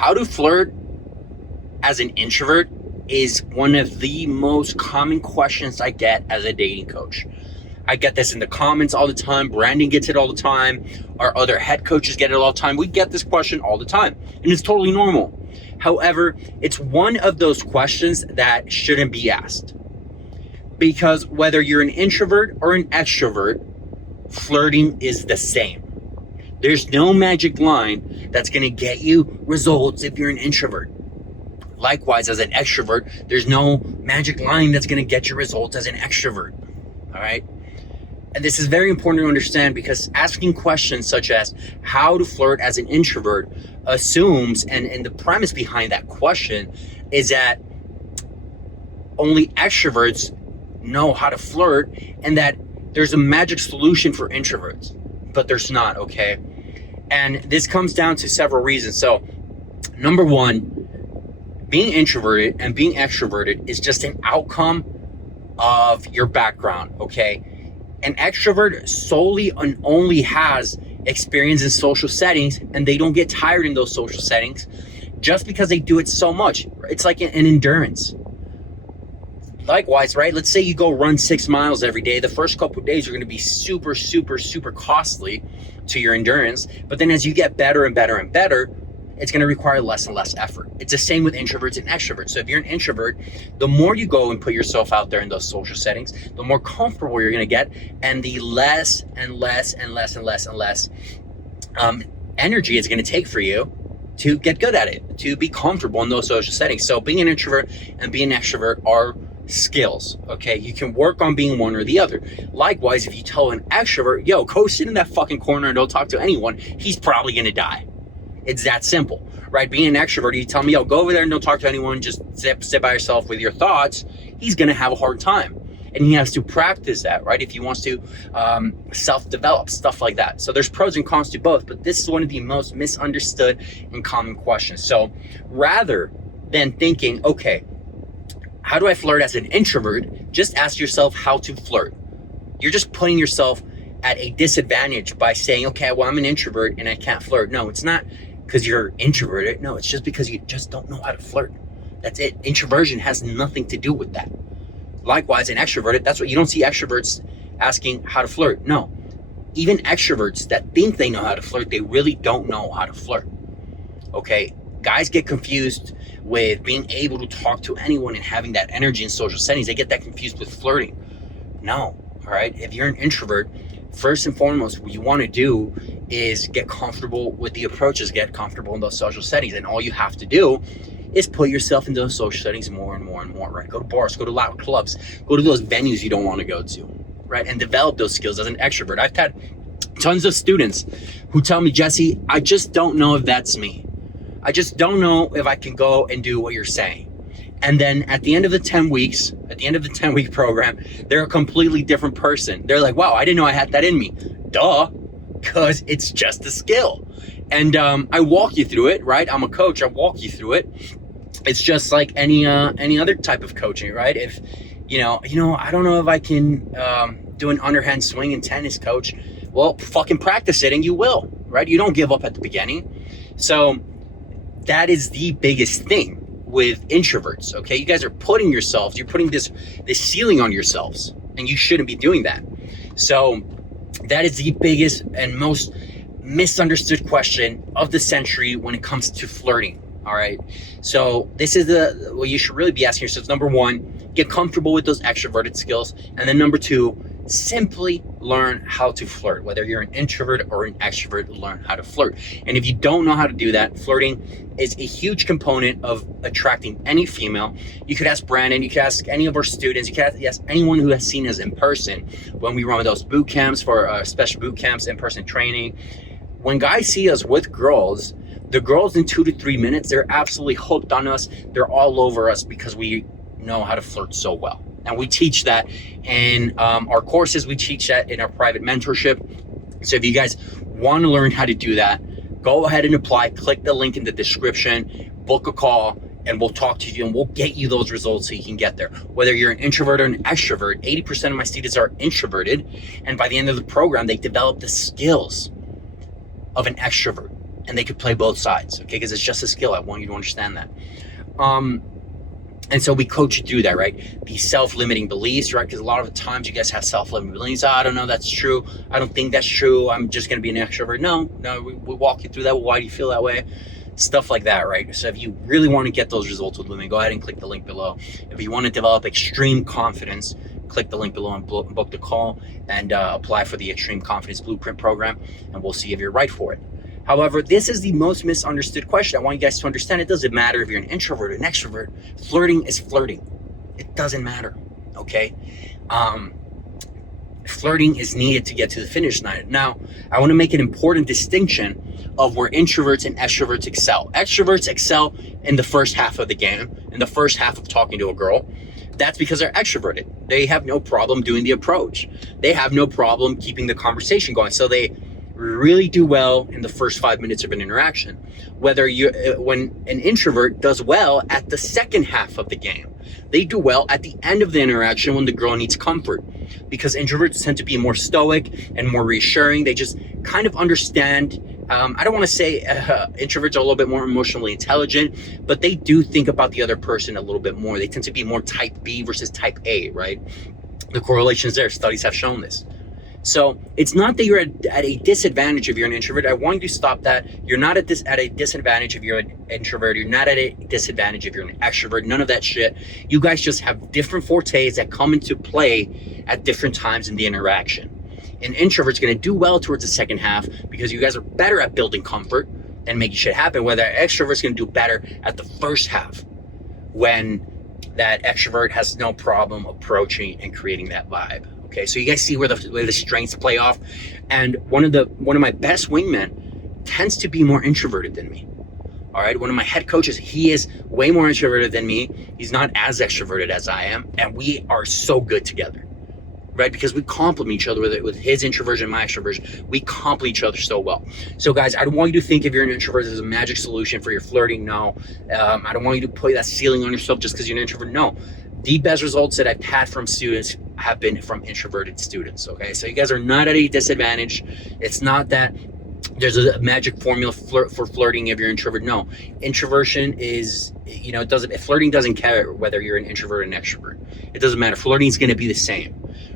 How to flirt as an introvert is one of the most common questions I get as a dating coach. I get this in the comments all the time. Brandon gets it all the time. Our other head coaches get it all the time. We get this question all the time, and it's totally normal. However, it's one of those questions that shouldn't be asked, because whether you're an introvert or an extrovert, flirting is the same. There's no magic line that's going to get you results if you're an introvert. Likewise, as an extrovert, there's no magic line that's going to get you results as an extrovert. All right? And this is very important to understand, because asking questions such as how to flirt as an introvert assumes, and the premise behind that question is that only extroverts know how to flirt, and that there's a magic solution for introverts, but there's not, okay? And this comes down to several reasons. So, number one, being introverted and being extroverted is just an outcome of your background, okay? An extrovert solely and only has experience in social settings, and they don't get tired in those social settings just because they do it so much. It's like an endurance. Likewise, right? Let's say you go run 6 miles every day. The first couple of days are going to be super, super, super costly to your endurance. But then as you get better and better and better, it's going to require less and less effort. It's the same with introverts and extroverts. So if you're an introvert, the more you go and put yourself out there in those social settings, the more comfortable you're going to get, and the less and less and less and less and less energy it's going to take for you to get good at it, to be comfortable in those social settings. So being an introvert and being an extrovert are skills, okay? You can work on being one or the other. Likewise, if you tell an extrovert, yo, go sit in that fucking corner and don't talk to anyone, he's probably going to die. It's that simple, right? Being an extrovert, you tell me, yo, go over there and don't talk to anyone, just sit by yourself with your thoughts, he's going to have a hard time. And he has to practice that, right? If he wants to self-develop, stuff like that. So there's pros and cons to both, but this is one of the most misunderstood and common questions. So rather than thinking, okay, how do I flirt as an introvert? Just ask yourself how to flirt. You're just putting yourself at a disadvantage by saying, okay, well, I'm an introvert and I can't flirt. No, it's not because you're introverted. No, it's just because you just don't know how to flirt. That's it. Introversion has nothing to do with that. Likewise, an extroverted, that's what you don't see extroverts asking how to flirt. No, even extroverts that think they know how to flirt, they really don't know how to flirt. Okay, guys get confused with being able to talk to anyone and having that energy in social settings. They get that confused with flirting. No, all right, if you're an introvert, first and foremost, what you want to do is get comfortable with the approaches, get comfortable in those social settings. And all you have to do is put yourself in those social settings more and more and more, right? Go to bars, go to loud clubs, go to those venues you don't want to go to, right? And develop those skills as an extrovert. I've had tons of students who tell me, Jesse, I just don't know if that's me. I just don't know if I can go and do what you're saying. And then at the end of the 10 weeks, at the end of the 10-week program, they're a completely different person. They're like, wow, I didn't know I had that in me. Duh, because it's just a skill. And I walk you through it, right? I'm a coach, I walk you through it. It's just like any other type of coaching, right? If, I don't know if I can do an underhand swing in tennis, coach. Well, fucking practice it and you will, right? You don't give up at the beginning. So that is the biggest thing with introverts, okay? You guys are putting yourselves, you're putting this ceiling on yourselves, and you shouldn't be doing that. So that is the biggest and most misunderstood question of the century when it comes to flirting, all right? So this is what you should really be asking yourselves. Number one, get comfortable with those extroverted skills. And then number two, simply learn how to flirt. Whether you're an introvert or an extrovert, learn how to flirt. And if you don't know how to do that, flirting is a huge component of attracting any female. You could ask Brandon, you could ask any of our students, you could ask anyone who has seen us in person when we run those boot camps for special boot camps, in-person training. When guys see us with girls, the girls in 2 to 3 minutes, they're absolutely hooked on us. They're all over us because we know how to flirt so well. And we teach that in our courses. We teach that in our private mentorship. So if you guys want to learn how to do that, go ahead and apply. Click the link in the description, book a call, and we'll talk to you and we'll get you those results so you can get there. Whether you're an introvert or an extrovert, 80% of my students are introverted. And by the end of the program, they develop the skills of an extrovert. and they could play both sides, okay? Because it's just a skill. I want you to understand that. And so we coach you through that, right? The self-limiting beliefs, right? Because a lot of the times you guys have self-limiting beliefs. I don't know, that's true. I don't think that's true. I'm just going to be an extrovert. No, we walk you through that. Why do you feel that way? Stuff like that, right? So if you really want to get those results with women, go ahead and click the link below. If you want to develop extreme confidence, click the link below and book the call and apply for the Extreme Confidence Blueprint program, and we'll see if you're right for it. However, this is the most misunderstood question. I want you guys to understand it doesn't matter if you're an introvert or an extrovert. Flirting is flirting. It doesn't matter, okay? Flirting is needed to get to the finish line. Now, I want to make an important distinction of where introverts and extroverts excel. Extroverts excel in the first half of the game, in the first half of talking to a girl. That's because they're extroverted. They have no problem doing the approach. They have no problem keeping the conversation going. So they really do well in the first 5 minutes of an interaction. When an introvert does well at the second half of the game, they do well at the end of the interaction when the girl needs comfort, because introverts tend to be more stoic and more reassuring. They just kind of understand. I don't want to say introverts are a little bit more emotionally intelligent, but they do think about the other person a little bit more. They tend to be more type B versus type A, right? The correlation is there. Studies have shown this. So it's not that you're at a disadvantage if you're an introvert. I want you to stop that. You're not at a disadvantage if you're an introvert. You're not at a disadvantage if you're an extrovert. None of that shit. You guys just have different fortes that come into play at different times in the interaction. An introvert's going to do well towards the second half because you guys are better at building comfort and making shit happen, whether an extrovert's going to do better at the first half when that extrovert has no problem approaching and creating that vibe. Okay, so you guys see where the strengths play off, and one of my best wingmen tends to be more introverted than me. All right, one of my head coaches, he is way more introverted than me. He's not as extroverted as I am, and we are so good together, right? Because we complement each other with his introversion and my extroversion. We complement each other so well. So guys, I don't want you to think if you're an introvert there's a magic solution for your flirting. No, I don't want you to put that ceiling on yourself just because you're an introvert. No. The best results that I've had from students have been from introverted students, okay? So you guys are not at a disadvantage. It's not that there's a magic formula for flirting if you're introvert. No, introversion is, flirting doesn't care whether you're an introvert or an extrovert. It doesn't matter. Flirting is going to be the same,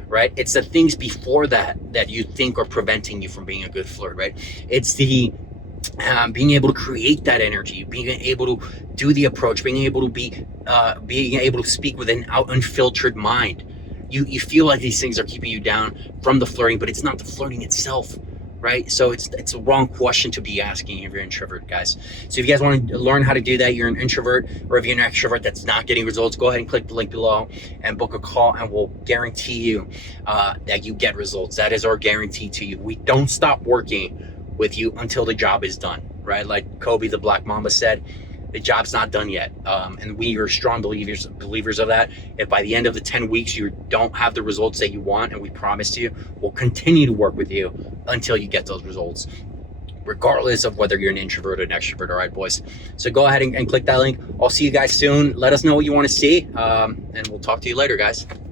right? It's the things before that you think are preventing you from being a good flirt, right? It's the being able to create that energy, being able to do the approach, being able to speak with an unfiltered mind. You feel like these things are keeping you down from the flirting, but it's not the flirting itself, right? So it's a wrong question to be asking if you're an introvert, guys. So if you guys want to learn how to do that, you're an introvert, or if you're an extrovert that's not getting results, go ahead and click the link below and book a call, and we'll guarantee you that you get results. That is our guarantee to you. We don't stop working with you until the job is done, right? Like Kobe the Black Mamba said, the job's not done yet. And we are strong believers of that. If by the end of the 10 weeks you don't have the results that you want, and we promised you, we'll continue to work with you until you get those results, regardless of whether you're an introvert or an extrovert. All right, boys. So go ahead and click that link. I'll see you guys soon. Let us know what you want to see, and we'll talk to you later, guys.